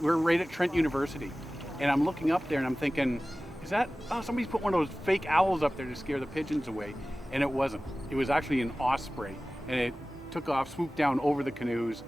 we're right at Trent University, and I'm looking up there and I'm thinking, is that, oh, somebody's put one of those fake owls up there to scare the pigeons away, and it wasn't. It was actually an osprey, and it took off, swooped down over the canoes,